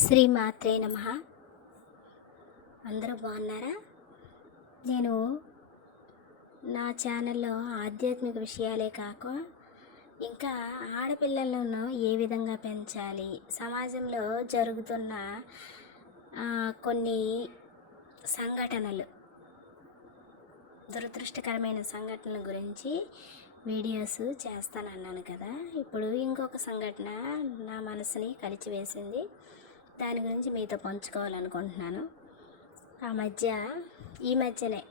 శ్రీమాత్రే నమ. అందరూ బాగున్నారా? నేను నా ఛానల్లో ఆధ్యాత్మిక విషయాలే కాక ఇంకా ఆడపిల్లలను ఏ విధంగా పెంచాలి? సమాజంలో జరుగుతున్న కొన్ని సంఘటనలు దురదృష్టకరమైన సంఘటనల గురించి వీడియోస్ చేస్తానన్నాను కదా. ఇప్పుడు ఇంకొక సంఘటన నా మనసుని కలిచివేసింది. దాని గురించి మీతో పంచుకోవాలనుకుంటున్నాను. ఆ మధ్య ఈ మధ్యనే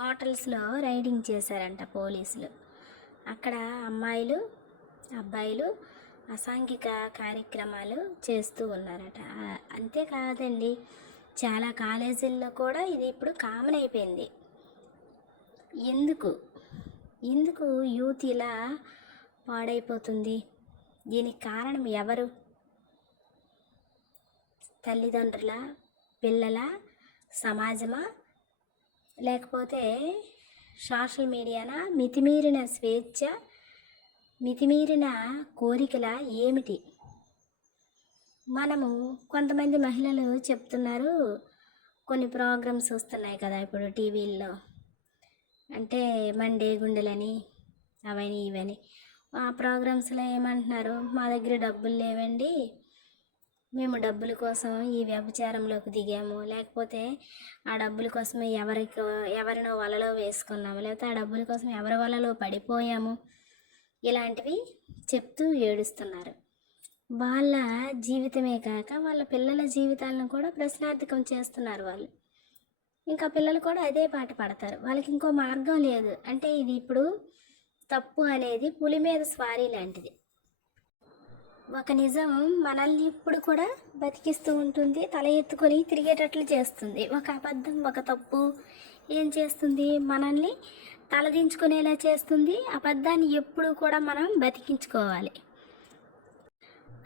హోటల్స్లో రైడింగ్ చేశారంట పోలీసులు. అక్కడ అమ్మాయిలు అబ్బాయిలు అసాంఘిక కార్యక్రమాలు చేస్తూ ఉన్నారట. అంతేకాదండి చాలా కాలేజీల్లో కూడా ఇది ఇప్పుడు కామన్ అయిపోయింది. ఎందుకు? ఎందుకు యూత్ ఇలా పాడైపోతుంది? దీనికి కారణం ఎవరు? తల్లిదండ్రుల పిల్లల సమాజమా? లేకపోతే సోషల్ మీడియానా? మితిమీరిన స్వేచ్ఛ మితిమీరిన కోరికల ఏమిటి? మనము కొంతమంది మహిళలు చెప్తున్నారు కొన్ని ప్రోగ్రామ్స్ వస్తున్నాయి కదా ఇప్పుడు టీవీల్లో. అంటే మండే గుండెలని అవని ఇవని. ఆ ప్రోగ్రామ్స్లో ఏమంటున్నారు? మా దగ్గర డబ్బులు లేవండి. మేము డబ్బుల కోసం ఈ వ్యభిచారంలోకి దిగాము. లేకపోతే ఆ డబ్బుల కోసం ఎవరికి ఎవరినో వలలో వేసుకున్నాము. లేకపోతే ఆ డబ్బుల కోసం ఎవరి వలలో పడిపోయాము? ఇలాంటివి చెప్తూ ఏడుస్తున్నారు. వాళ్ళ జీవితమే కాక వాళ్ళ పిల్లల జీవితాలను కూడా ప్రశ్నార్థకం చేస్తున్నారు వాళ్ళు. ఇంకా పిల్లలు కూడా అదే పాట పడతారు. వాళ్ళకి ఇంకో మార్గం లేదు. అంటే ఇది ఇప్పుడు తప్పు అనేది పులి మీద స్వారీ లాంటిది. ఒక నిజం మనల్ని ఇప్పుడు కూడా బతికిస్తూ ఉంటుంది తల ఎత్తుకొని తిరిగేటట్లు చేస్తుంది. ఒక అబద్ధం ఒక తప్పు ఏం చేస్తుంది? మనల్ని తలదించుకునేలా చేస్తుంది. అబద్ధాన్ని ఎప్పుడు కూడా మనం బతికించుకోవాలి.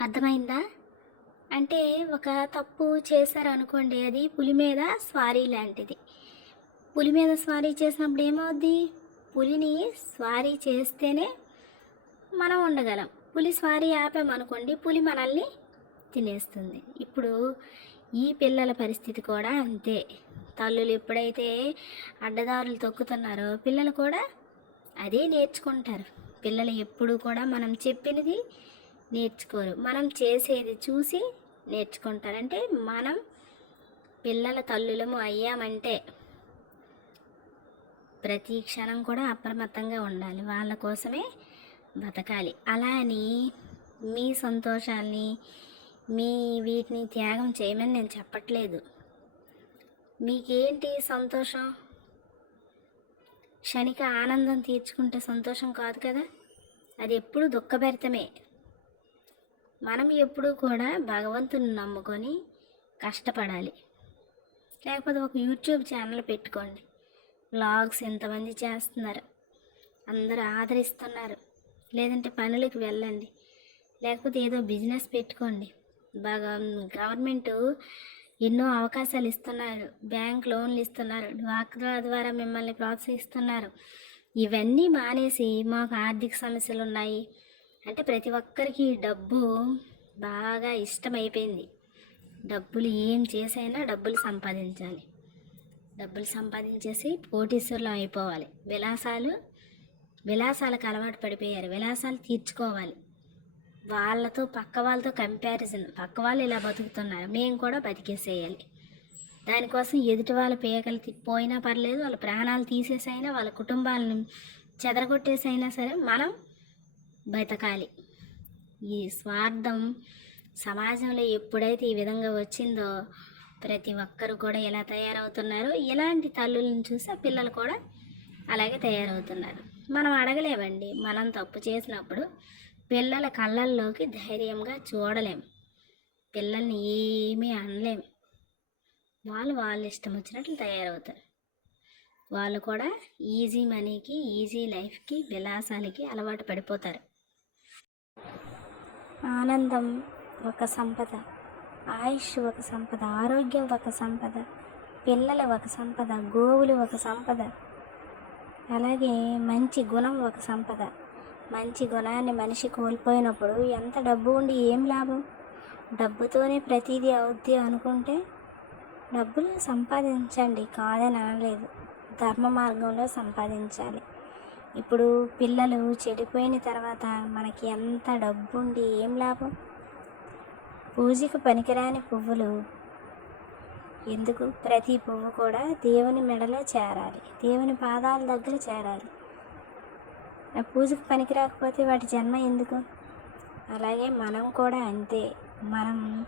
అర్థమైందా? అంటే ఒక తప్పు చేశారనుకోండి అది పులి మీద స్వారీ లాంటిది. పులి మీద స్వారీ చేసినప్పుడు ఏమవుద్ది? పులిని స్వారీ చేస్తేనే మనం ఉండగలం. పులి స్వారీ ఆపామనుకోండి పులి మనల్ని తినేస్తుంది. ఇప్పుడు ఈ పిల్లల పరిస్థితి కూడా అంతే. తల్లులు ఎప్పుడైతే అడ్డదారులు తొక్కుతున్నారో పిల్లలు కూడా అదే నేర్చుకుంటారు. పిల్లలు ఎప్పుడు కూడా మనం చెప్పినది నేర్చుకోరు. మనం చేసేది చూసి నేర్చుకుంటారంటే మనం పిల్లల తల్లులము అయ్యామంటే ప్రతి క్షణం కూడా అప్రమత్తంగా ఉండాలి. వాళ్ళ కోసమే బతకాలి. అలా అని మీ సంతోషాల్ని మీ వీటిని త్యాగం చేయమని నేను చెప్పట్లేదు. మీకేంటి సంతోషం? క్షణిక ఆనందం తీర్చుకుంటే సంతోషం కాదు కదా? అది ఎప్పుడు దుఃఖభరితమే. మనం ఎప్పుడూ కూడా భగవంతుని నమ్ముకొని కష్టపడాలి. లేకపోతే ఒక యూట్యూబ్ ఛానల్ పెట్టుకోండి. వ్లాగ్స్ ఎంతమంది చేస్తున్నారు? అందరూ ఆదరిస్తున్నారు. లేదంటే పనులకు వెళ్ళండి. లేకపోతే ఏదో బిజినెస్ పెట్టుకోండి. బాగా గవర్నమెంట్ ఎన్నో అవకాశాలు ఇస్తున్నారు. బ్యాంక్ లోన్లు ఇస్తున్నారు. డ్వాక్రా ద్వారా మిమ్మల్ని ప్రోత్సహిస్తున్నారు. ఇవన్నీ మానేసి మాకు ఆర్థిక సమస్యలు ఉన్నాయి. అంటే ప్రతి ఒక్కరికి డబ్బు బాగా ఇష్టమైపోయింది. డబ్బులు ఏం చేసైనా డబ్బులు సంపాదించాలి. డబ్బులు సంపాదించేసి కోటీశ్వరులు అయిపోవాలి. విలాసాలు విలాసాలకు అలవాటు పడిపోయారు. విలాసాలు తీర్చుకోవాలి. వాళ్ళతో పక్క వాళ్ళతో కంపారిజన్ పక్క వాళ్ళు ఇలా బతుకుతున్నారు. మేము కూడా బతికేసేయాలి. దానికోసం ఎదుటి వాళ్ళ పేకలు తి- పోయినా పర్లేదు వాళ్ళ ప్రాణాలు తీసేసైనా వాళ్ళ కుటుంబాలను చెదరగొట్టేసైనా సరే మనం బతకాలి. ఈ స్వార్థం సమాజంలో ఎప్పుడైతే ఈ విధంగా వచ్చిందో ప్రతి ఒక్కరు కూడా ఎలా తయారవుతున్నారు? ఇలాంటి తల్లులను చూసి ఆ పిల్లలు కూడా అలాగే తయారవుతున్నారు. మనం అడగలేమండి. మనం తప్పు చేసినప్పుడు పిల్లల కళ్ళల్లోకి ధైర్యంగా చూడలేం. పిల్లల్ని ఏమీ అనలేం. వాళ్ళు వాళ్ళ ఇష్టం వచ్చినట్లు తయారవుతారు. వాళ్ళు కూడా ఈజీ మనీకి ఈజీ లైఫ్కి విలాసాలకి అలవాటు పడిపోతారు. ఆనందం ఒక సంపద. ఆయుష్ ఒక సంపద ఆరోగ్యం ఒక సంపద పిల్లలు ఒక సంపద గోవులు ఒక సంపద. అలాగే మంచి గుణం ఒక సంపద. మంచి గుణాన్ని మనిషి కోల్పోయినప్పుడు ఎంత డబ్బు ఉండి ఏం లాభం? డబ్బుతోనే ప్రతిదీ అవుద్ది అనుకుంటే డబ్బులు సంపాదించండి కాదని అనలేదు. ధర్మ మార్గంలో సంపాదించాలి. ఇప్పుడు పిల్లలు చెడిపోయిన తర్వాత మనకి ఎంత డబ్బు ఉండి ఏం లాభం? పూజకు పనికిరాని పువ్వులు. ఎందుకు? ప్రతి పువ్వు కూడా దేవుని మెడలో చేరాలి. దేవుని పాదాల దగ్గర చేరాలి. ఆ పూజకు పనికి రాకపోతే వాటి జన్మ ఎందుకు? అలాగే మనం కూడా అంతే. మనం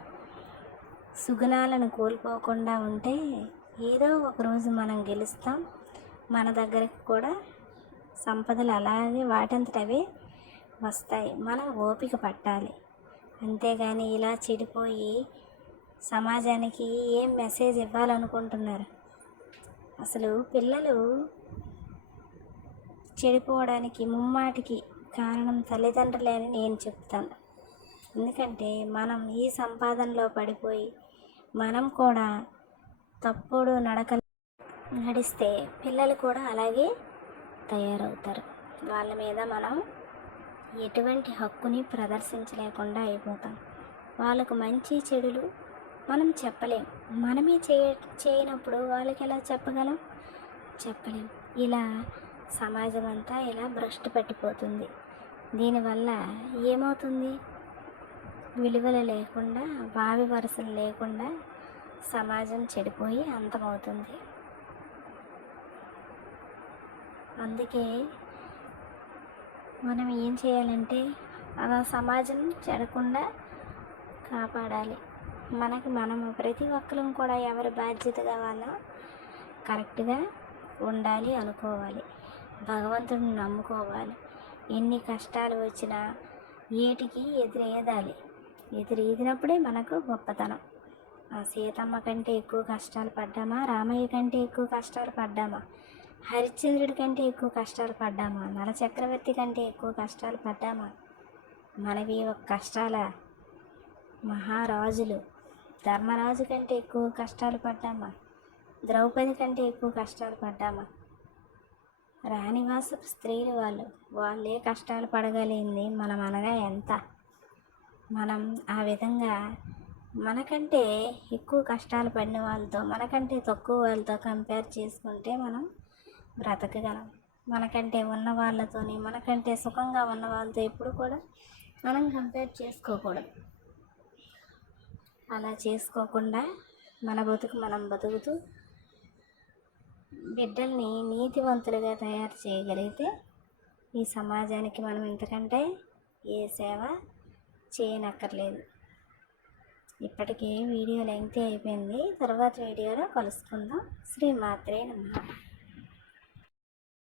సుగుణాలను కోల్పోకుండా ఉంటే ఏదో ఒకరోజు మనం గెలుస్తాం. మన దగ్గరకు కూడా సంపదలు అలాగే వాటంతటవే వస్తాయి. మనం ఓపిక పట్టాలి. అంతేగాని ఇలా చెడిపోయి సమాజానికి ఏం మెసేజ్ ఇవ్వాలనుకుంటున్నారు? అసలు పిల్లలు చెడిపోవడానికి ముమ్మాటికి కారణం తల్లిదండ్రులే అని నేను చెప్తాను. ఎందుకంటే మనం ఈ సంపాదనలో పడిపోయి మనం కూడా తప్పుడు నడక నడిస్తే పిల్లలు కూడా అలాగే తయారవుతారు. వాళ్ళ మీద మనం ఎటువంటి హక్కుని ప్రదర్శించలేకుండా అయిపోతాం. వాళ్ళకు మంచి చెడులు మనం చెప్పలేం. మనమే చేయ చేయనప్పుడు వాళ్ళకి ఎలా చెప్పగలం? చెప్పలేం. ఇలా సమాజం అంతా ఇలా భ్రష్టు పట్టిపోతుంది. దీనివల్ల ఏమవుతుంది? విలువలు లేకుండా భావి వరుసలు లేకుండా సమాజం చెడిపోయి అంతమవుతుంది. అందుకే మనం ఏం చేయాలంటే ఆ సమాజం చెడకుండా కాపాడాలి. మనకి మనము ప్రతి ఒక్కరం కూడా ఎవరి బాధ్యతగా వాళ్ళం కరెక్ట్గా ఉండాలి అనుకోవాలి. భగవంతుడిని నమ్ముకోవాలి. ఎన్ని కష్టాలు వచ్చినా ఏటికి ఎదురేదాలి. ఎదురేదినప్పుడే మనకు గొప్పతనం. ఆ సీతమ్మ కంటే ఎక్కువ కష్టాలు పడ్డామా రామయ్య కంటే ఎక్కువ కష్టాలు పడ్డామా? హరిశ్చంద్రుడి కంటే ఎక్కువ కష్టాలు పడ్డామా? మన చక్రవర్తి కంటే ఎక్కువ కష్టాలు పడ్డామా? మనవి ఒక కష్టాల మహారాజులు. ధర్మరాజు కంటే ఎక్కువ కష్టాలు పడ్డామా? ద్రౌపది కంటే ఎక్కువ కష్టాలు పడ్డామా? రాణివాస స్త్రీలు వాళ్ళు వాళ్ళే కష్టాలు పడగలిగింది మనం అనగా ఎంత? మనం ఆ విధంగా మనకంటే ఎక్కువ కష్టాలు పడిన వాళ్ళతో మనకంటే తక్కువ వాళ్ళతో కంపేర్ చేసుకుంటే మనం బ్రతకగలం. మనకంటే ఉన్న వాళ్ళతోని మనకంటే సుఖంగా ఉన్న వాళ్ళతో ఎప్పుడు కూడా మనం కంపేర్ చేసుకోకూడదు. అలా చేసుకోకుండా మన బతుకు మనం బతుకుతూ బిడ్డల్ని నీతివంతులుగా తయారు చేయగలిగితే ఈ సమాజానికి మనం ఇంతకంటే ఏ సేవ చేయనక్కర్లేదు. ఇప్పటికే వీడియో లెంగ్తీ అయిపోయింది. తర్వాత వీడియోలో కలుసుకుందాం. శ్రీ మాత్రే నమ్మ